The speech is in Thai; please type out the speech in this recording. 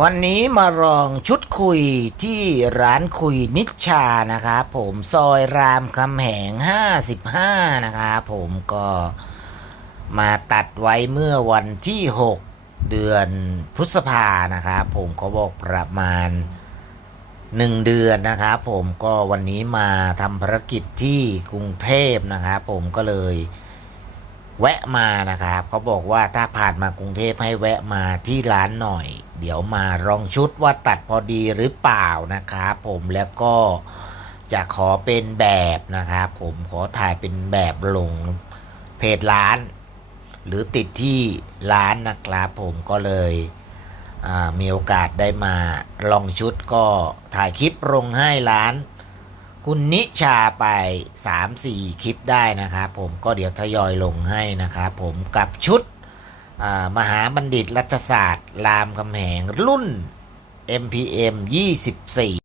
วันนี้มาลองชุดคุยที่ร้านคุยนิชชานะครับผมซอยรามคำแหง 55 นะครับผมก็มาตัดไว้เมื่อวันที่ 6 เดือนพฤษภานะครับผมก็บอกประมาณ 1 เดือนนะครับผมก็วันนี้มาทำภารกิจที่กรุงเทพนะครับผมก็เลยแวะมานะครับเขาบอกว่าถ้าผ่านมากรุงเทพให้แวะมาที่ร้านหน่อย เดี๋ยวมาลองชุดว่าตัดพอดีหรือเปล่านะครับผมแล้วก็จะขอเป็นแบบนะครับผมขอถ่ายเป็นแบบลงเพจร้าน หรือติดที่ร้านนะครับผมก็เลยมีโอกาสได้มาลองชุดก็ถ่ายคลิปลงให้ร้าน คุณนิชาไป 3-4 คลิปได้นะครับผมก็เดี๋ยวทยอยลงให้นะครับผมกับชุด มหาบัณฑิตรัฐศาสตร์ รามคำแหงรุ่น MPM 24